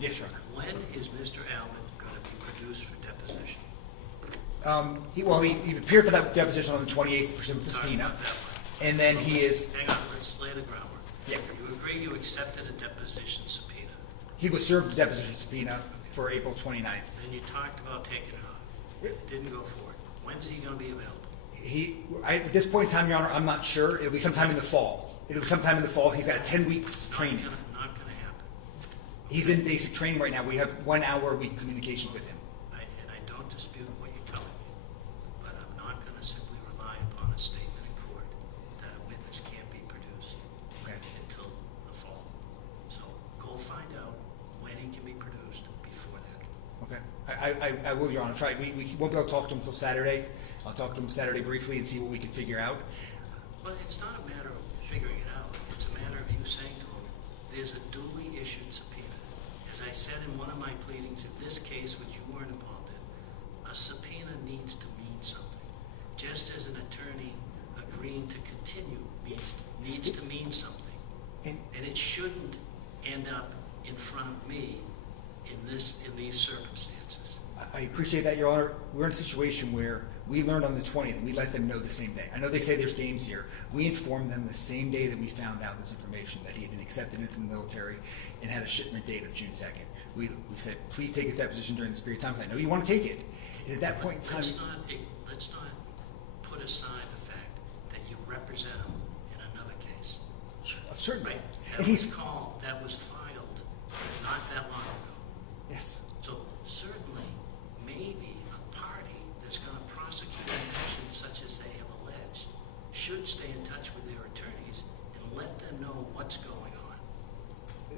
Yes, Your Honor. When is Mr. Allen going to be produced for deposition? He appeared for that deposition on the 28th pursuant to Sorry subpoena, about that one. and then he is. Hang on, let's lay the groundwork. Yeah. You agree you accepted a deposition subpoena? He was served a deposition subpoena for April 29th. Then you talked about taking it off. It didn't go forward. When's he going to be available? At this point in time, Your Honor, I'm not sure. It'll be sometime in the fall. It'll be sometime in the fall. He's got 10 weeks training. Not going to happen. He's in basic training right now. We have 1 hour a week communications with him. And I don't dispute what you're telling me, but I'm not going to simply rely upon a statement in court that a witness can't be produced until the fall. So go find out when he can be produced before that. Okay. I will, Your Honor. Try. We won't be able to talk to him until Saturday. I'll talk to him Saturday briefly and see what we can figure out. But it's not a matter of figuring it out. It's a matter of you saying to him, there's a duly issued subpoena. As I said in one of my pleadings, in this case, which you weren't involved in, a subpoena needs to mean something. Just as an attorney agreeing to continue needs to mean something. And it shouldn't end up in front of me in these circumstances. I appreciate that, Your Honor. We're in a situation where we learned on the 20th and we let them know the same day. I know they say there's games here. We informed them the same day that we found out this information, that he had been accepted into the military and had a shipment date of June 2nd. We said, please take his deposition during this period of time, because I know you want to take it. And at that point in time... Let's not put aside the fact that you represent him in another case. Certainly. Right? That was filed not that long ago. Yes. So certainly, maybe a party that's going to prosecute an action such as they have alleged should stay in touch with their attorneys and let them know what's going on.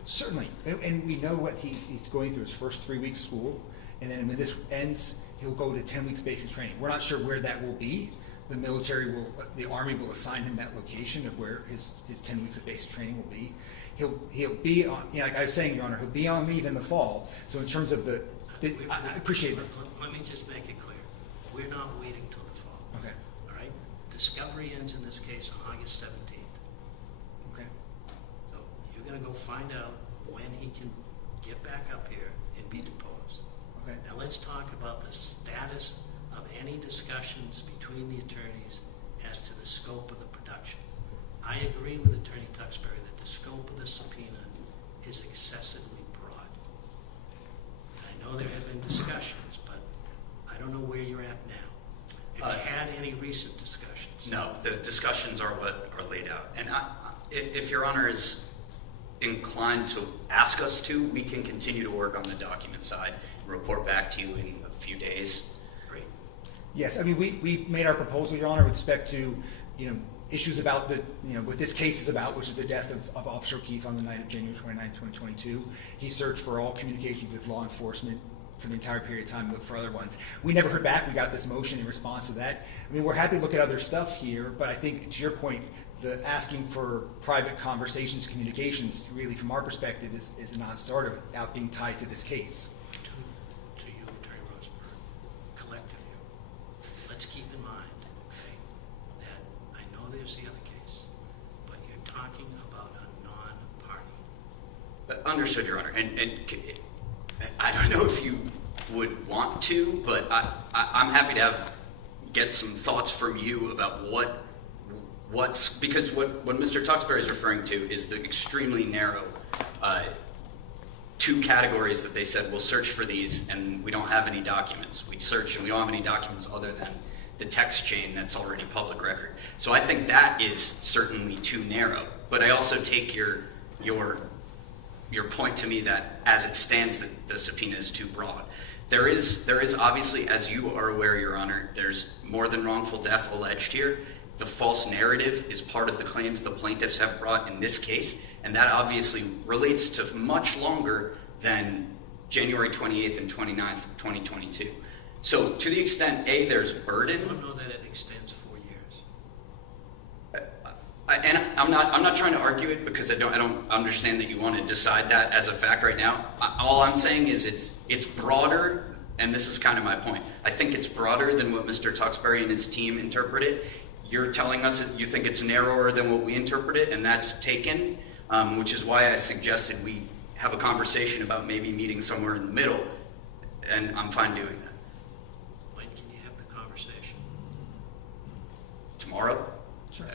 Certainly. And we know what he's going through his first 3 weeks school, and then when this ends, he'll go to 10 weeks basic training. We're not sure where that will be. The Army will assign him that location of where his 10 weeks of basic training will be. He'll be on, like I was saying, Your Honor, he'll be on leave in the fall. So in terms of I appreciate it. Let me just make it clear. We're not waiting till the fall. Okay. All right? Discovery ends in this case on August 17th. Okay. So you're going to go find out when he can get back up here and be deposed. Okay. Now let's talk about the status of any discussions between the attorneys as to the scope of the production. I agree with Attorney Tuxbury that the scope of the subpoena is excessively broad. And I know there have been discussions, but I don't know where you're at now. Have you had any recent discussions? No, the discussions are what are laid out. And if Your Honor is inclined to ask us to, we can continue to work on the document side and report back to you in a few days. Great. Yes, I mean, we made our proposal, Your Honor, with respect to, issues about what this case is about, which is the death of Officer O'Keefe on the night of January 29, 2022. He searched for all communications with law enforcement for the entire period of time and looked for other ones. We never heard back. We got this motion in response to that. I mean, we're happy to look at other stuff here, but I think, to your point, the asking for private conversations, communications, really, from our perspective, is a non-starter without being tied to this case. To you, Attorney Rosenberg, collective you, let's keep in mind, okay, that I know there's the other case, but you're talking about a non-party. Understood, Your Honor. And I don't know if you would want to, but I'm happy to get some thoughts from you about because what Mr. Tuxbury is referring to is the extremely narrow two categories that they said, we'll search for these and we don't have any documents. We search and we don't have any documents other than the text chain that's already public record. So I think that is certainly too narrow. But I also take your point to me that as it stands, the subpoena is too broad. There is obviously, as you are aware, Your Honor, there's more than wrongful death alleged here. The false narrative is part of the claims the plaintiffs have brought in this case, and that obviously relates to much longer than January 28th and 29th, 2022. So to the extent, A, there's burden. I don't know that it extends 4 years. And I'm not trying to argue it because I don't understand that you want to decide that as a fact right now. All I'm saying is it's broader, and this is kind of my point. I think it's broader than what Mr. Tuxbury and his team interpret it. You're telling us that you think it's narrower than what we interpret it, and that's taken, which is why I suggested we have a conversation about maybe meeting somewhere in the middle, and I'm fine doing that. When can you have the conversation? Tomorrow? Sure.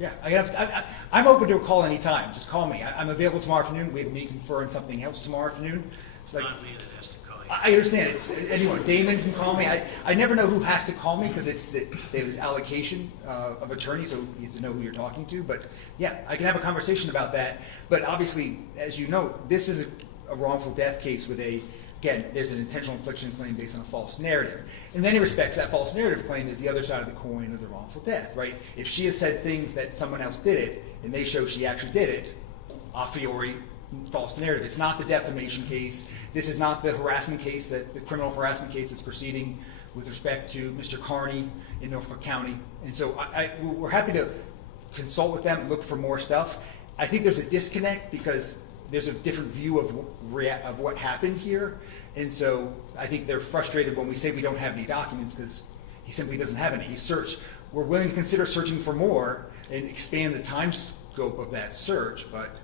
Yeah, I'm open to a call anytime. Just call me. I'm available tomorrow afternoon. We have a meeting for something else tomorrow afternoon. It's So not me that has to call you. I understand. It's anyone. Damon can call me. I never know who has to call me because there's allocation of attorneys, so you have to know who you're talking to. But yeah, I can have a conversation about that. But obviously, as you know, this is a wrongful death case with again, there's an intentional infliction claim based on a false narrative. In many respects, that false narrative claim is the other side of the coin of the wrongful death, right? If she has said things that someone else did it, and they show she actually did it, a priori, false narrative. It's not the defamation case. This is not the harassment case, the criminal harassment case that's proceeding with respect to Mr. Carney in Norfolk County. And so we're happy to consult with them, look for more stuff. I think there's a disconnect because there's a different view of what happened here. And so I think they're frustrated when we say we don't have any documents because he simply doesn't have any. We're willing to consider searching for more and expand the time scope of that search, but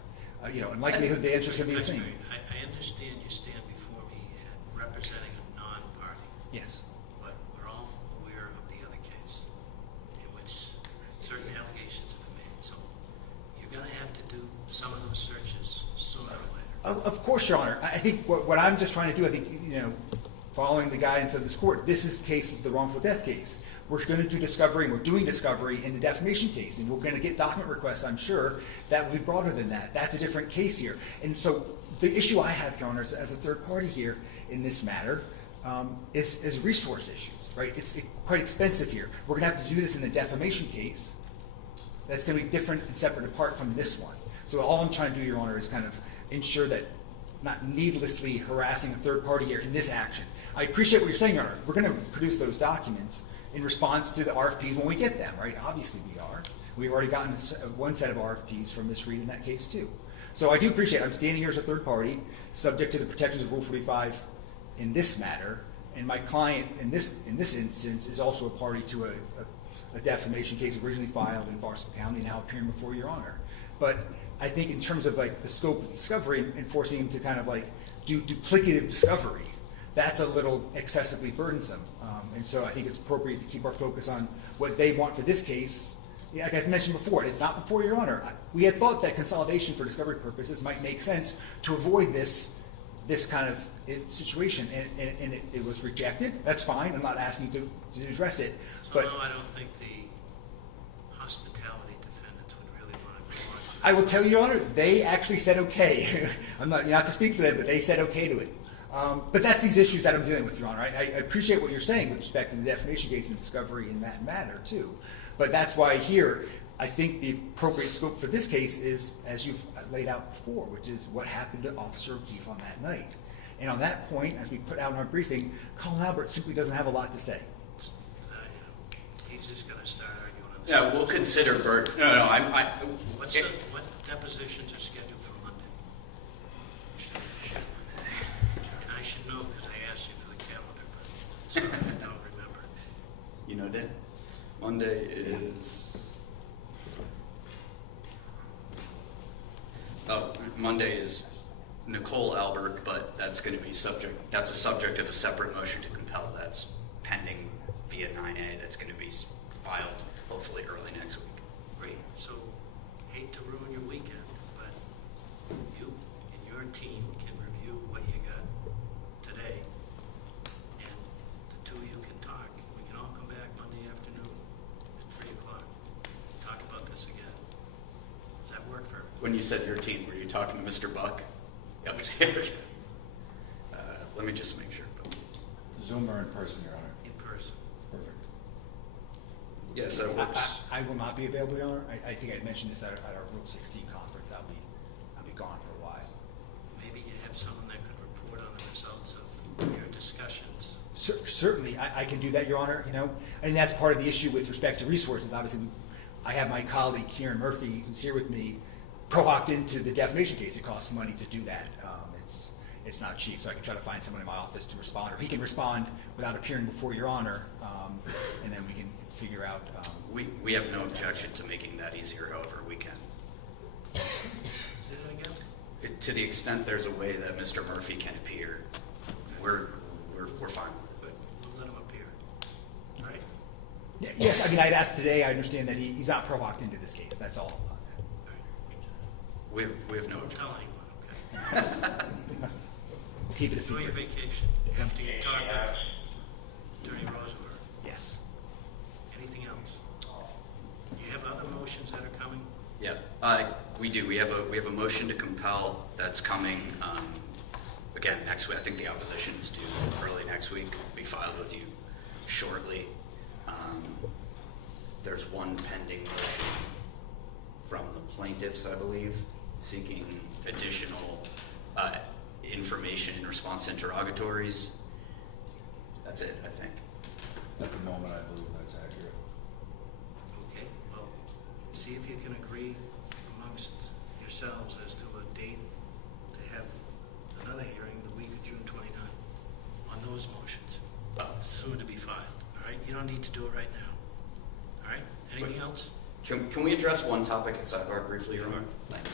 in likelihood the answer is going to be the same. I understand you stand before me representing a non-party. Yes. But we're all aware of the other case in which certain allegations have been made. So you're going to have to do some of those searches sooner or later. Of course, Your Honor. I think what I'm just trying to do, I think, following the guidance of this court, this case is the wrongful death case. We're going to do discovery, and we're doing discovery in the defamation case, and we're going to get document requests, I'm sure, that will be broader than that. That's a different case here. And so the issue I have, Your Honor, as a third party here in this matter, is resource issues, right? It's quite expensive here. We're going to have to do this in the defamation case. That's going to be different and separate apart from this one. So all I'm trying to do, Your Honor, is kind of ensure that not needlessly harassing a third party here in this action. I appreciate what you're saying, Your Honor. We're going to produce those documents in response to the RFPs when we get them, right? Obviously we are. We've already gotten one set of RFPs from Ms. Reed in that case too. So I do appreciate it. I'm standing here as a third party, subject to the protections of Rule 45 in this matter, and my client in this instance is also a party to a defamation case originally filed in Barstow County, now appearing before Your Honor. But I think in terms of the scope of discovery and forcing him to kind of do duplicative discovery, that's a little excessively burdensome. And so I think it's appropriate to keep our focus on what they want for this case. Like I mentioned before, it's not before Your Honor. We had thought that consolidation for discovery purposes might make sense to avoid this kind of situation, and it was rejected. That's fine. I'm not asking you to address it. But I don't think the hospitality defendants would really want to go on. I will tell you, Your Honor, they actually said okay. I'm not to speak for them, but they said okay to it. But that's these issues that I'm dealing with, Your Honor. I appreciate what you're saying with respect to the defamation case and discovery in that matter, too. But that's why here, I think the appropriate scope for this case is, as you've laid out before, which is what happened to Officer O'Keefe on that night. And on that point, as we put out in our briefing, Colin Albert simply doesn't have a lot to say. He's just going to start arguing on this. Yeah, we'll consider Bert. No, What depositions are scheduled for Monday? And I should know because I asked you for the calendar, but sorry, I don't remember. You know, Dan? Monday is... Monday is Nicole Albert, but that's going to be that's a subject of a separate motion to compel. That's pending via 9A. That's going to be filed hopefully early next week. Great. So, hate to ruin your weekend, but you and your team can review what you got today, and the two of you can talk. We can all come back Monday afternoon at 3 o'clock, talk about this again. Does that work for everyone? When you said your team, were you talking to Mr. Buck? Okay. Let me just make sure. Zoom or in person, Your Honor? In person. Perfect. Yes, that works. I will not be available, Your Honor. I think I mentioned this at our Rule 16 conference. I'll be gone for a while. Maybe you have someone that could report on the results of your discussions. Certainly, I can do that, Your Honor. And that's part of the issue with respect to resources. Obviously, I have my colleague Kieran Murphy, who's here with me, pro-hocked into the defamation case. It costs money to do that. It's not cheap, so I can try to find someone in my office to respond, or he can respond without appearing before Your Honor, and then we can figure out. We have no objection to making that easier. However, we can. Say that again? To the extent there's a way that Mr. Murphy can appear, we're fine. But we'll let him appear. All right? Yes, I mean, I'd asked today, I understand that he's not pro-hoc into this case, that's all. All right. We have no. Don't tell anyone, okay? We'll keep it a Enjoy your secret. vacation after you talk with Attorney Rosenberg. Yes. Anything else? You have other motions that are coming? Yeah, we do. We have a motion to compel that's coming again next week. I think the opposition is due early next week. It'll be filed with you shortly. There's one pending motion from the plaintiffs, I believe, seeking additional information in response to interrogatories. That's it, I think. At the moment, I believe that's accurate. Okay, well, see if you can agree amongst yourselves as to a date to have another hearing the week of June 29th on those motions. Soon to be filed, all right? You don't need to do it right now. All right? Anything else? Can we address one topic at sidebar briefly, Your Honor? Thank you.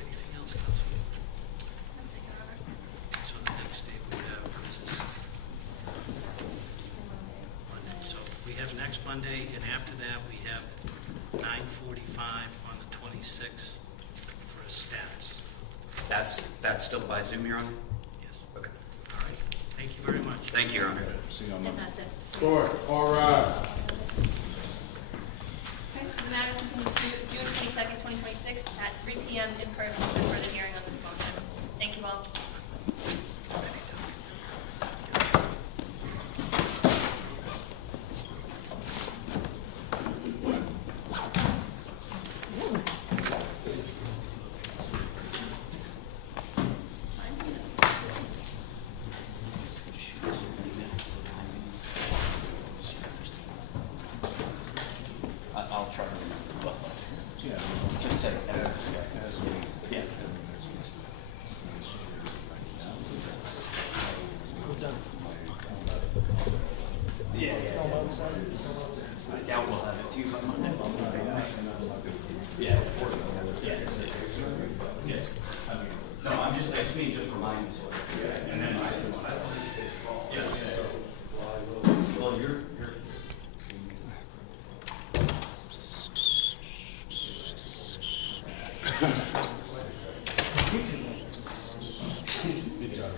Anything else, Councilman? So the next day we have is Monday. So we have next Monday, and after that, we have 9:45 on the 26th for a status. That's still by Zoom, Your Honor? Yes. Okay. All right. Thank you very much. Thank you, Your Honor. See you on And Monday. that's it. Good, all right. Okay, so the matter is continued to June 22nd, 2026 at 3 p.m. in person for further hearing on this motion. Thank you all. I'll try to remember. Yeah. Just say, As we. yeah. As we. I doubt we'll have it too, but Monday. Yeah. Yeah. No, I'm just, I mean, just remind us. And then yeah. Well, you're. Good job.